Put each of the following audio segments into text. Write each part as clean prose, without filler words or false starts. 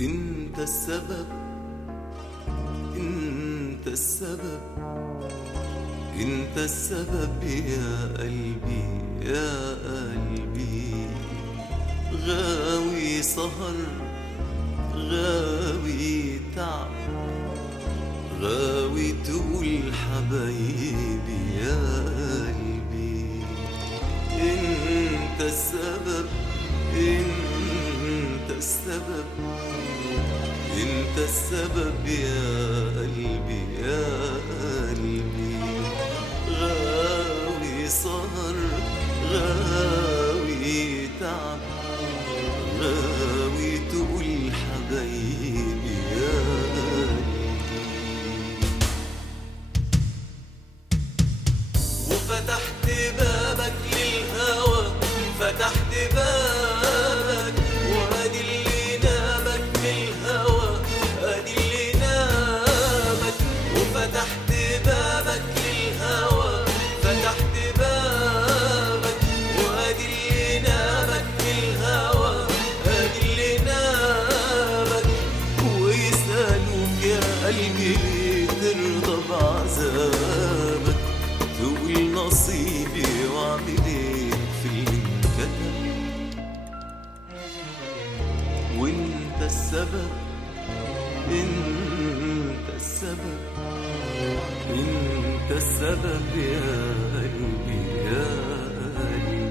انت السبب، انت السبب، انت السبب يا قلبي يا قلبي. غاوي سهر، غاوي تعب، غاوي تقول حبايبي يا قلبي. انت السبب، انت السبب، انت السبب يا قلبي يا قلبي. غاوي سهر، غاوي تعب، غاوي تقول حبايبي يا قلبي. وفتحت بابك للهوى، فتحت بابك، وادي اللي نامك من الهوى، ادي اللي نامك. وفتحت بابك للهوى، فتحت بابك، وادي اللي نامك من الهوى، ادي اللي نامك. ويسألوك يا قلبي ليه ترضى بعذابك، تقول نصيبي واعمل ايه في اللي انكتب. وانت السبب، انت السبب، انت السبب يا قلبي يا قلبي.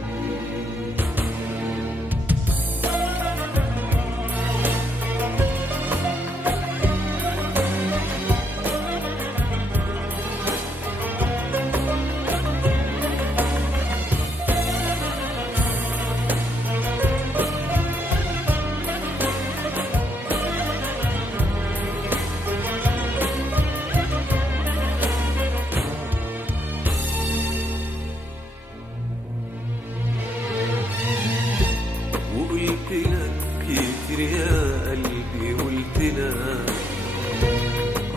قلت لك كتير يا قلبي، قلت لك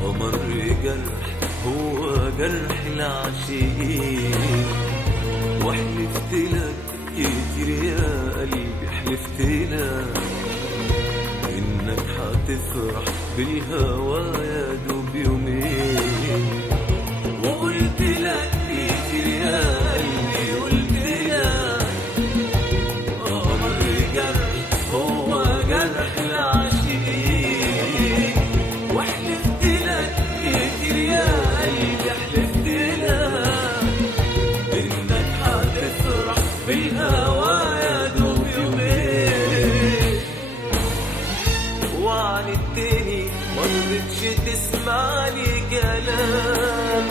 أمر جرح هو جرح العاشقين. وحلفت لك كتير يا قلبي، حلفت لك إنك هتفرح بالهوى يا دوب يومين. وقلت لك كتير يا قلبي، قلت لك هو جرح العاشقين. وحلفت لك كتير يا قلبي، حلفت لك إنك هتفرح بالهوى يا دوب يومين. وعندتني مرضتش تسمعني كلام،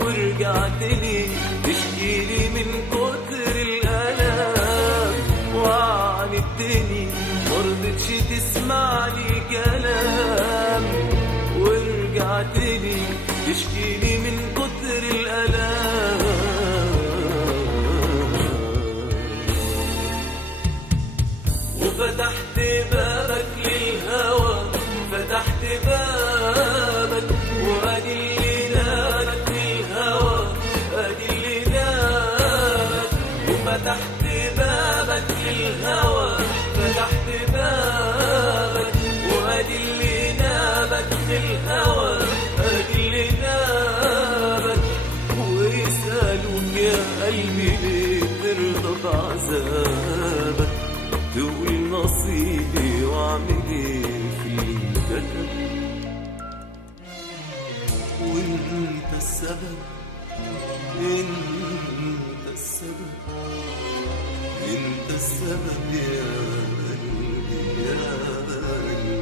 ورجعتلي تشكيلي من كتر الألام. وعندتني مرضتش تسمعني كلام، ورجعتلي تشكيلي من كتر الألام. وفتحت بابك للهوى، فتحت بابك، وادي اللي نالك للهوى، ادي اللي نالك. وفتحت بابك للهوى، فتحت بابك، وادي اللي نامك من الهوى، ادي اللي نامك. ويسألوك يا قلبي ليه ترضى بعذابك، تقول نصيبي واعمل ايه في اللي انكتب. وانت السبب، انت السبب، انت السبب يا قلبي يا قلبي.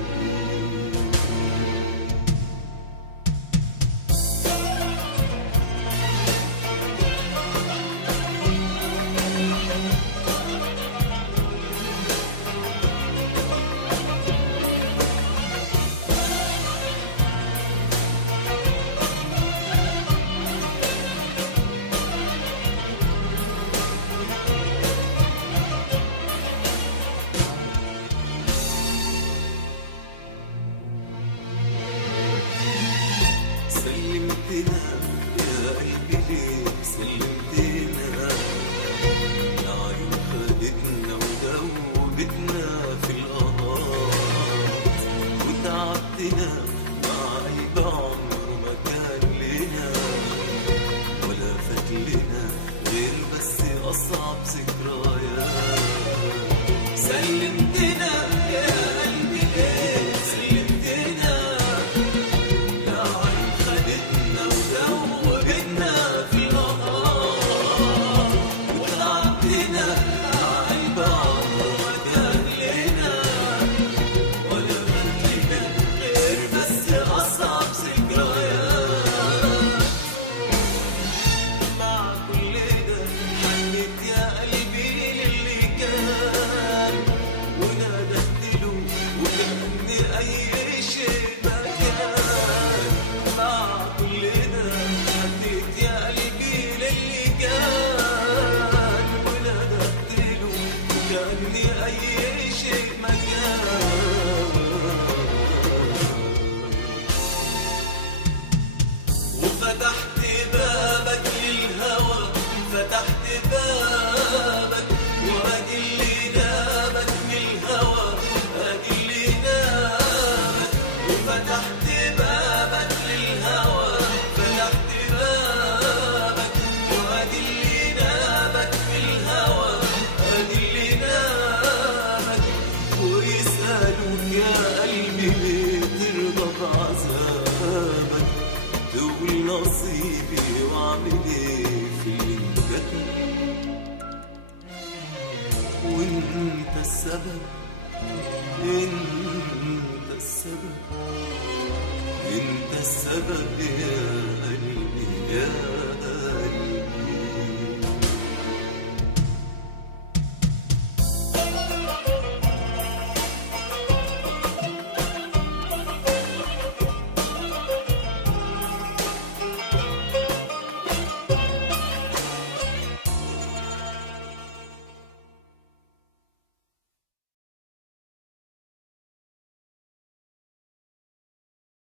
عدنا مع قلب عمره ما كان لنا ولا فات لنا غير بس أصعب ذكريات. سلمتنا يا قلبي ليه سلمتنا، يا عين خدتنا ودوبتنا في النهار وتعبتنا مع قلب عمره ما كان لنا ولا فات لنا غير بس أصعب ذكريات. مع كل ده حنيت يا قلبي للي كان ونادت له وكأن أي شيء ما كان. مع كل ده حنيت يا قلبي للي كان ونادت له وكأن أي شيء ما كان. وفتحت بابك للهوى، فتحت بابك وادي اللي نامك من الهوى، ادي اللي نامك. وفتحت بابك للهوى، فتحت بابك وادي اللي نامك من الهوى، ادي اللي نامك. ويسألوك يا قلبي ليه ترضى بعذابك، تقول نصيبي واعمل ايه في اللي انكتب. وانت السبب، انت السبب، انت السبب يا قلبي يا